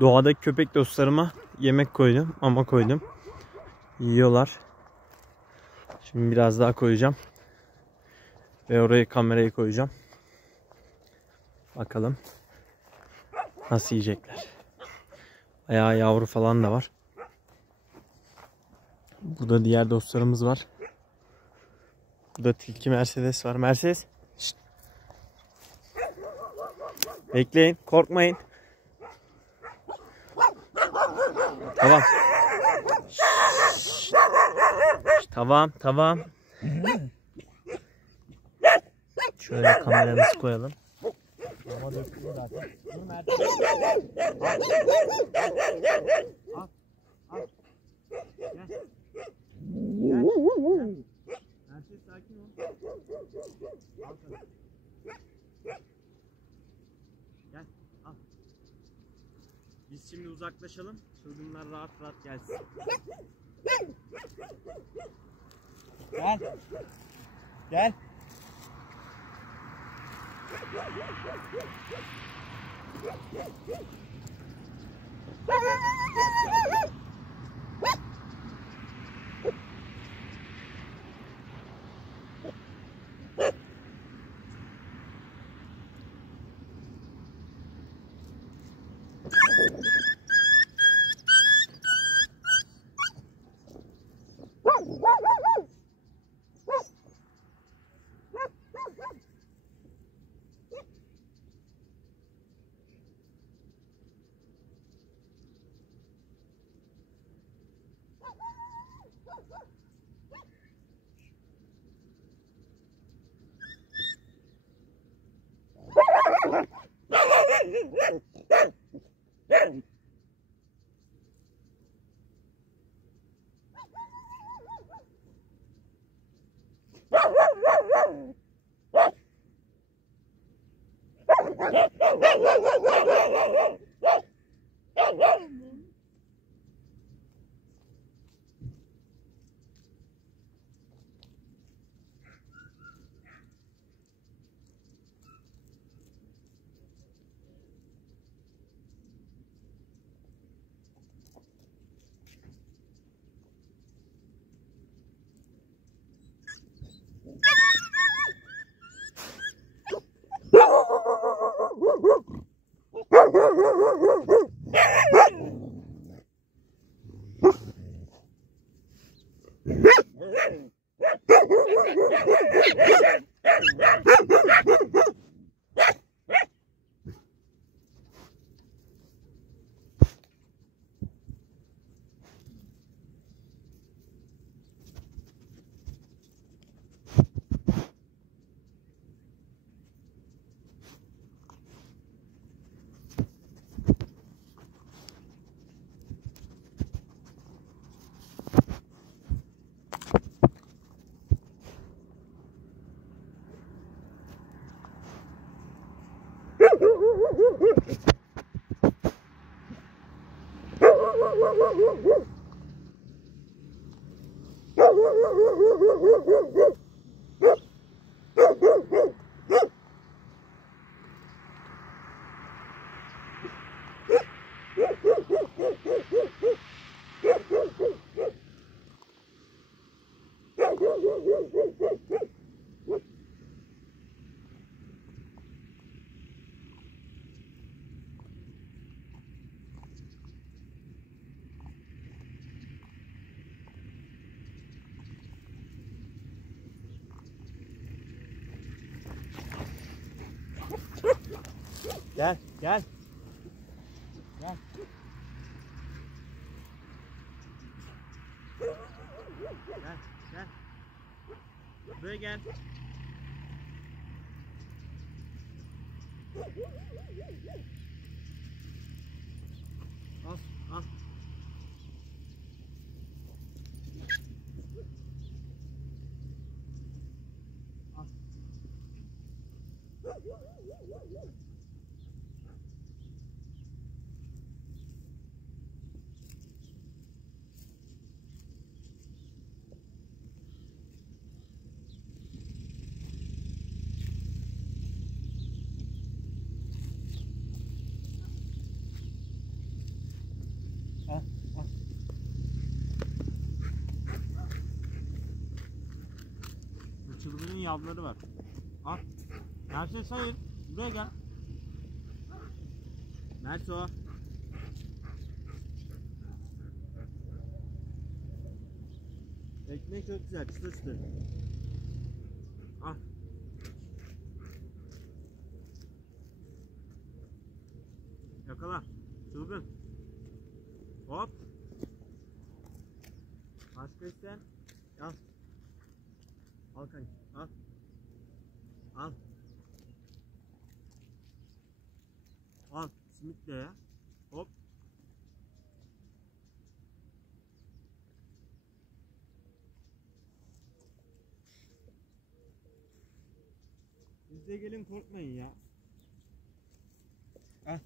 Doğadaki köpek dostlarıma yemek koydum, mama koydum. Yiyorlar. Şimdi biraz daha koyacağım. Ve oraya kamerayı koyacağım. Bakalım nasıl yiyecekler. Bayağı yavru falan da var. Burada diğer dostlarımız var. Burada tilki Mercedes var. Mercedes. Şşt. Bekleyin. Korkmayın. Tamam. Şşt. Tamam. Tamam. Şöyle kameramızı koyalım. Ama döktüm zaten. Dur Mert. Al. Al. Gel. Gel. Mercedes sakin ol. Al sana. Gel. Al. Biz şimdi uzaklaşalım. Çılgınlar rahat rahat gelsin. Gel. Gel. Gel, gel. Gel. Gel, gel. Buraya gel. Al, al. Al. yavruları var. Al. Mercedes hayır. Buraya gel. Merso. Ekmek çok güzel. Çıtır çıtır. Al. Yakala. Çılgın. Hop. Başka isteyen. Al. Al kanka. Al. Al. Al. Simit de ya. Hop. Siz de gelin, korkmayın ya. Al.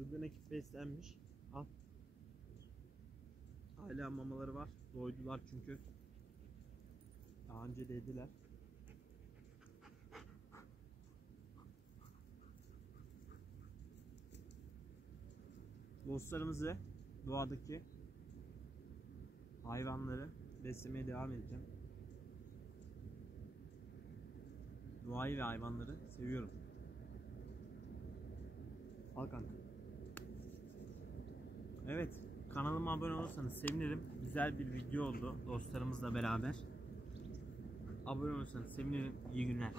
Çılgın ekip beslenmiş. Al. Hala mamaları var. Doydular çünkü. Daha önce de yediler. Dostlarımızı, doğadaki hayvanları beslemeye devam edeceğim. Doğayı ve hayvanları seviyorum. Al kanka. Evet, kanalıma abone olursanız sevinirim. Güzel bir video oldu dostlarımızla beraber. Abone olursanız sevinirim. İyi günler.